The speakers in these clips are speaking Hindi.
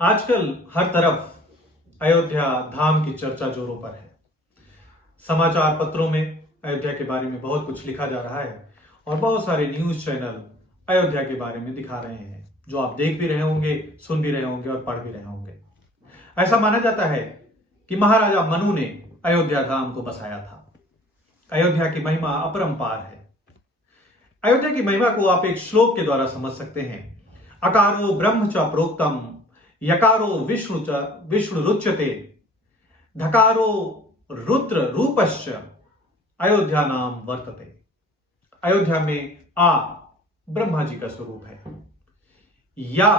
आजकल हर तरफ अयोध्या धाम की चर्चा जोरों पर है। समाचार पत्रों में अयोध्या के बारे में बहुत कुछ लिखा जा रहा है और बहुत सारे न्यूज चैनल अयोध्या के बारे में दिखा रहे हैं, जो आप देख भी रहे होंगे, सुन भी रहे होंगे और पढ़ भी रहे होंगे। ऐसा माना जाता है कि महाराजा मनु ने अयोध्या धाम को बसाया था। अयोध्या की महिमा अपरंपार है। अयोध्या की महिमा को आप एक श्लोक के द्वारा समझ सकते हैं। अकारो ब्रह्म च प्रोक्तम, यकारो विष्णु रुच्यते, धकारो रुद्र रूपश्च, अयोध्या नाम वर्तते। अयोध्या में आ ब्रह्मा जी का स्वरूप है, या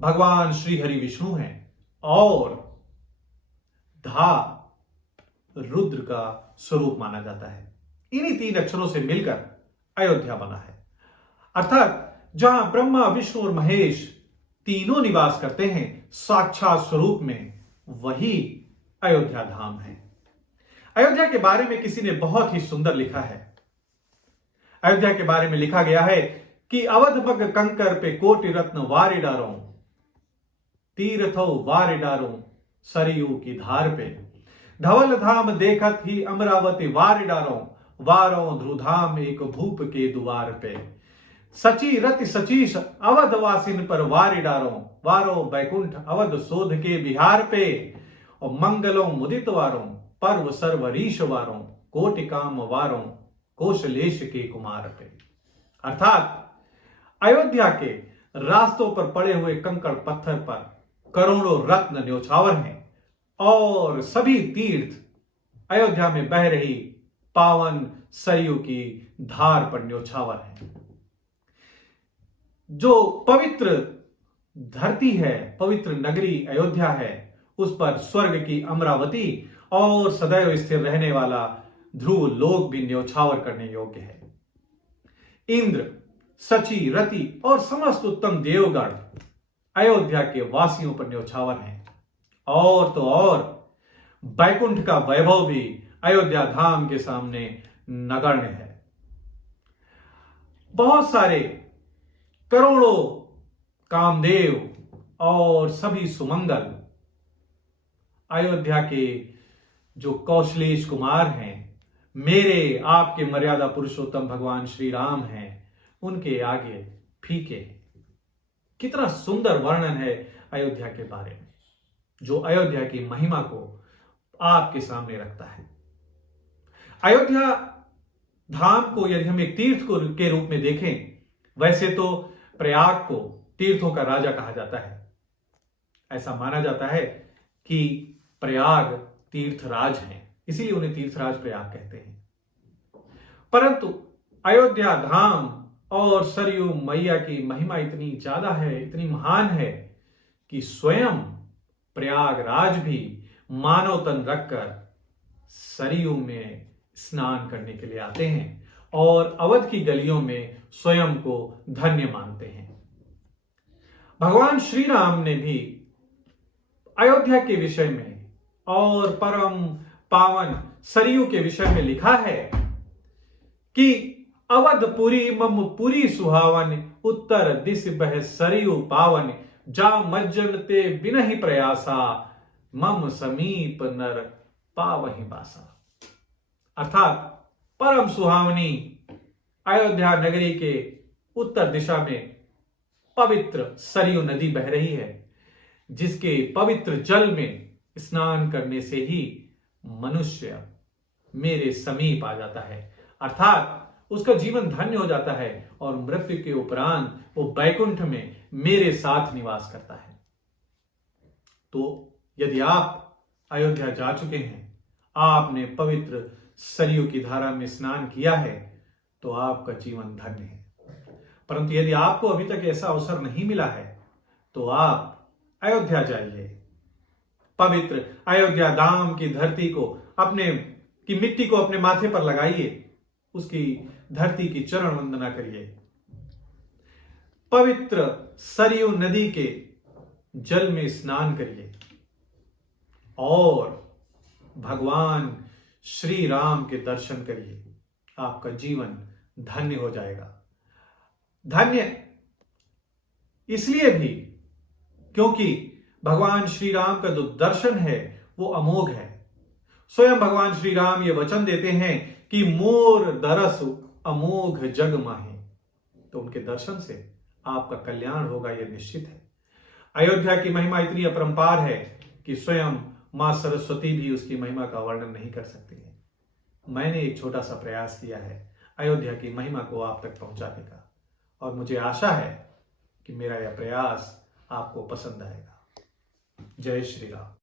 भगवान श्री हरि विष्णु है, और धा रुद्र का स्वरूप माना जाता है। इन्हीं तीन अक्षरों से मिलकर अयोध्या बना है। अर्थात जहां ब्रह्मा, विष्णु और महेश तीनों निवास करते हैं साक्षात स्वरूप में, वही अयोध्या धाम है। अयोध्या के बारे में किसी ने बहुत ही सुंदर लिखा है। अयोध्या के बारे में लिखा गया है कि अवध मग कंकर पे कोटि रत्न वारे डारो, तीर्थो वारे डारो सरयू की धार पे, धवल धाम देखत ही अमरावती वारे डारो, वारो ध्रुधाम एक भूप के द्वार पे, सची रति सचीश अवध वासिन पर वारे डारो, वारो बैकुंठ अवध शोध के बिहार पे, और मंगलों मुदित वारो पर्व सर्वरीश वारो, कोटि काम वारो कौशलेश के कुमार पे। अर्थात अयोध्या के रास्तों पर पड़े हुए कंकड़ पत्थर पर करोड़ों रत्न न्योछावर हैं, और सभी तीर्थ अयोध्या में बह रही पावन सरयू की धार पर न्योछावर हैं। जो पवित्र धरती है, पवित्र नगरी अयोध्या है, उस पर स्वर्ग की अमरावती और सदैव स्थिर रहने वाला ध्रुव लोक भी न्योछावर करने योग्य है। इंद्र, सची, रति और समस्त उत्तम देवगण अयोध्या के वासियों पर न्योछावर हैं। और तो और बैकुंठ का वैभव भी अयोध्या धाम के सामने नगण्य है। बहुत सारे करोड़ों कामदेव और सभी सुमंगल अयोध्या के जो कौशलेश कुमार हैं, मेरे आपके मर्यादा पुरुषोत्तम भगवान श्री राम हैं, उनके आगे फीके हैं। कितना सुंदर वर्णन है अयोध्या के बारे में, जो अयोध्या की महिमा को आपके सामने रखता है। अयोध्या धाम को यदि हम एक तीर्थ के रूप में देखें, वैसे तो प्रयाग को तीर्थों का राजा कहा जाता है। ऐसा माना जाता है कि प्रयाग तीर्थराज हैं, इसीलिए उन्हें तीर्थराज प्रयाग कहते हैं। परंतु अयोध्या धाम और सरयू मैया की महिमा इतनी ज्यादा है, इतनी महान है, कि स्वयं प्रयागराज भी मानव तन रखकर सरयू में स्नान करने के लिए आते हैं और अवध की गलियों में स्वयं को धन्य मानते हैं। भगवान श्री राम ने भी अयोध्या के विषय में और परम पावन सरयू के विषय में लिखा है कि अवधपुरी मम पुरी सुहावन, उत्तर दिश बह सरयू पावन, जा मज्जन ते बिनहि प्रयासा, मम समीप नर पावहि बासा। अर्थात परम सुहावनी अयोध्या नगरी के उत्तर दिशा में पवित्र सरयू नदी बह रही है, जिसके पवित्र जल में स्नान करने से ही मनुष्य मेरे समीप आ जाता है। अर्थात उसका जीवन धन्य हो जाता है और मृत्यु के उपरांत वो बैकुंठ में मेरे साथ निवास करता है। तो यदि आप अयोध्या जा चुके हैं, आपने पवित्र सरयू की धारा में स्नान किया है, तो आपका जीवन धन्य है। परंतु यदि आपको अभी तक ऐसा अवसर नहीं मिला है, तो आप अयोध्या जाइए। पवित्र अयोध्या धाम की धरती को की मिट्टी को अपने माथे पर लगाइए, उसकी धरती की चरण वंदना करिए। पवित्र सरयू नदी के जल में स्नान करिए और भगवान श्री राम के दर्शन करिए। आपका जीवन धन्य हो जाएगा। धन्य इसलिए भी क्योंकि भगवान श्री राम का जो दर्शन है वो अमोघ है। स्वयं भगवान श्री राम ये वचन देते हैं कि मोर दरस अमोघ जग माहे। तो उनके दर्शन से आपका कल्याण होगा, यह निश्चित है। अयोध्या की महिमा इतनी अपरंपार है कि स्वयं मां सरस्वती भी उसकी महिमा का वर्णन नहीं कर सकती है। मैंने एक छोटा सा प्रयास किया है अयोध्या की महिमा को आप तक पहुंचाने का, और मुझे आशा है कि मेरा यह प्रयास आपको पसंद आएगा। जय श्री राम।